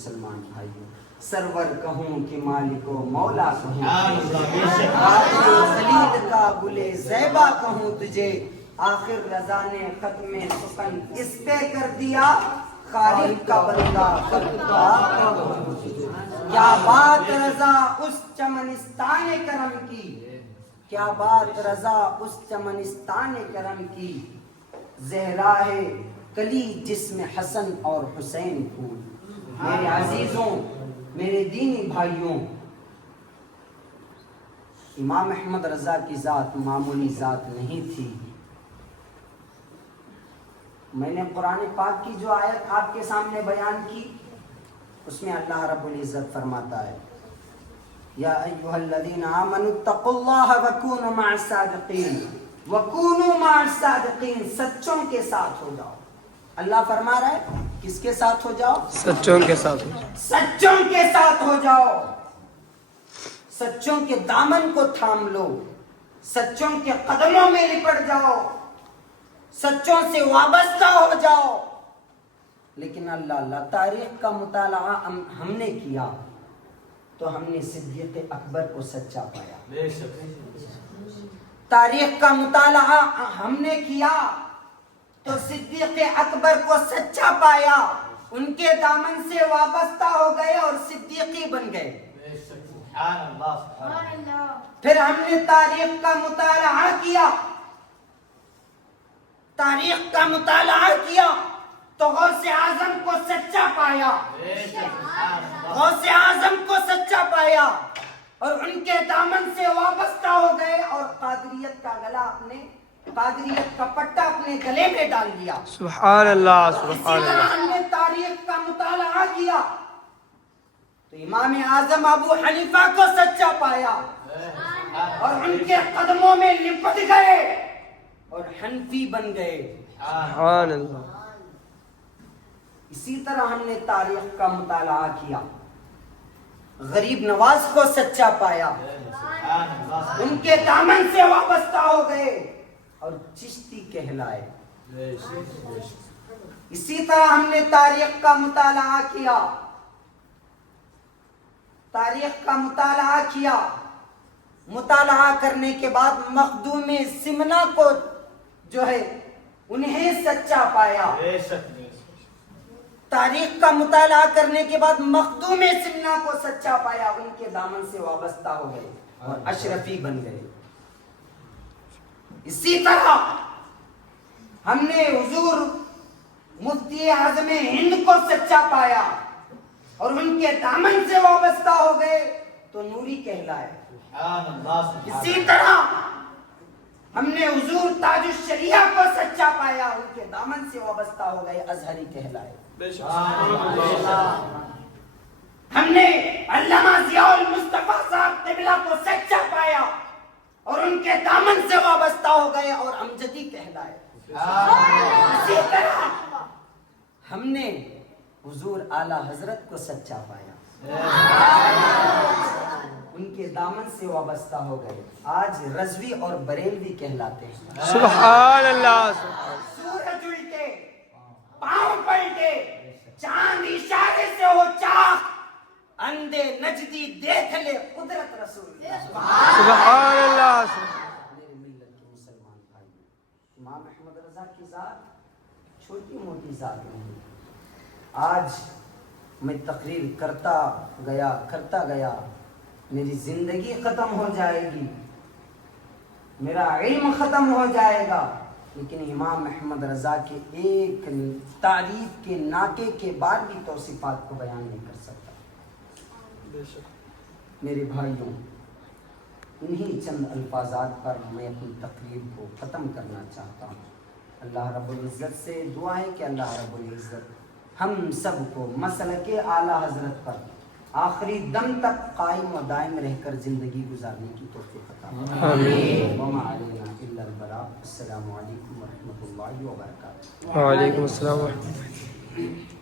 مسلمان بھائیوں، سرور کہوں کہ مالک و مولا کہوں، خلیل کا گلے زیبا کہوں تجھے، آخر رضا نے ختم سخن اس پہ کر دیا، خالق کا بندہ خدا کہوں تجھے۔ کیا بات رضا اس چمنستان کرم کی، کیا بات رضا اس چمنستان کرم کی، زہرا ہے کلی جس میں حسن اور حسین پھول۔ میرے عزیزوں، میرے دینی بھائیوں، امام احمد رضا کی ذات معمولی ذات نہیں تھی۔ میں نے قرآن پاک کی جو آیت آپ کے سامنے بیان کی، اس میں اللہ رب العزت فرماتا ہے یا ایھا الذین آمنوا اتقوا اللہ وکونوا مع الصادقین، وکونوا مع الصادقین، سچوں کے ساتھ ہو جاؤ۔ اللہ فرما رہا ہے کس کے ساتھ ہو جاؤ؟ سچوں کے ساتھ ہو جاؤ، سچوں کے ساتھ ہو جاؤ، سچوں کے دامن کو تھام لو، سچوں کے قدموں میں لپٹ جاؤ، سچوں سے وابستہ ہو جاؤ۔ لیکن اللہ تاریخ کا مطالعہ ہم نے کیا تو ہم نے صدیق اکبر کو سچا پایا۔ تاریخ کا مطالعہ ہم نے کیا تو صدیق اکبر کو سچا پایا، ان کے دامن سے وابستہ ہو گئے اور صدیقی بن گئے۔ پھر ہم نے تاریخ کا مطالعہ کیا، تاریخ کا مطالعہ کیا تو غوث اعظم کو سچا پایا، غوث اعظم کو سچا پایا اور ان کے دامن سے وابستہ ہو گئے اور قادریت کا گلا اپنے، قادریت کا پٹا اپنے گلے میں ڈال لیا۔ سبحان اللہ، سبحان اسی طرح اللہ۔ ہم نے تاریخ کا مطالعہ کیا تو امام اعظم ابو حنیفہ کو سچا پایا اور ان کے قدموں میں لپٹ گئے اور حنفی بن گئے۔ سبحان اللہ۔ اسی طرح ہم نے تاریخ کا مطالعہ کیا، غریب نواز کو سچا پایا، ان کے دامن سے وابستہ ہو گئے اور چشتی کہلائے۔ اسی طرح ہم نے تاریخ کا مطالعہ کیا، تاریخ کا مطالعہ کیا، مطالعہ کرنے کے بعد مخدوم سمنا کو جو ہے انہیں سچا پایا۔ تاریخ کا مطالعہ کرنے کے بعد مخدوم سمنا کو سچا پایا، ان کے دامن سے وابستہ ہو گئے اور اشرفی بن گئے۔ اسی طرح ہم نے حضور مفتی اعظم ہند کو سچا پایا اور ان کے دامن سے وابستہ ہو گئے تو نوری کہلائے۔ اسی طرح ہم نے حضور تاج الشریعہ کو سچا پایا، ان کے دامن سے وابستہ ہو گئے، ازہری کہلائے۔ ہم نے علامہ ضیاء المصطفیٰ صاحب قبلہ کو سچا پایا اور ان کے دامن سے وابستہ ہو گئے اور امجدی کہلائے۔ اسی طرح ہم نے حضور اعلیٰ حضرت کو سچا پایا، ان کے دامن سے وابستہ ہو گئے، آج رضوی اور بریلوی کہلاتے ہیں۔ سبحان اللہ۔ سورج الٹے، پاؤں پلٹے، چاند اشارے سے ہو چاک، اندھے نجدی دیکھ لے قدرت رسول اللہ۔ سبحان اللہ۔ میرے ملت کے مسلمان بھائی، امام احمد رضا کی ذات چھوٹی موٹی ذات نہیں۔ آج میں تقریر کرتا گیا، میری زندگی ختم ہو جائے گی، میرا علم ختم ہو جائے گا، لیکن امام احمد رضا کے ایک تعریف کے ناطے کے بعد بھی توصیفات کو بیان نہیں کر سکتا۔ میرے بھائیوں، انہی چند الفاظات پر میں اپنی تقریر کو ختم کرنا چاہتا ہوں۔ اللہ رب العزت سے دعا ہے کہ اللہ رب العزت ہم سب کو مسلک اعلیٰ حضرت پر آخری دم تک قائم و دائم رہ کر زندگی گزارنے کی توفیق عطا فرمائے۔ وما علینا الا البلاغ۔ السلام علیکم ورحمۃ اللہ وبرکاتہ۔ وعلیکم السلام ورحمۃ اللہ۔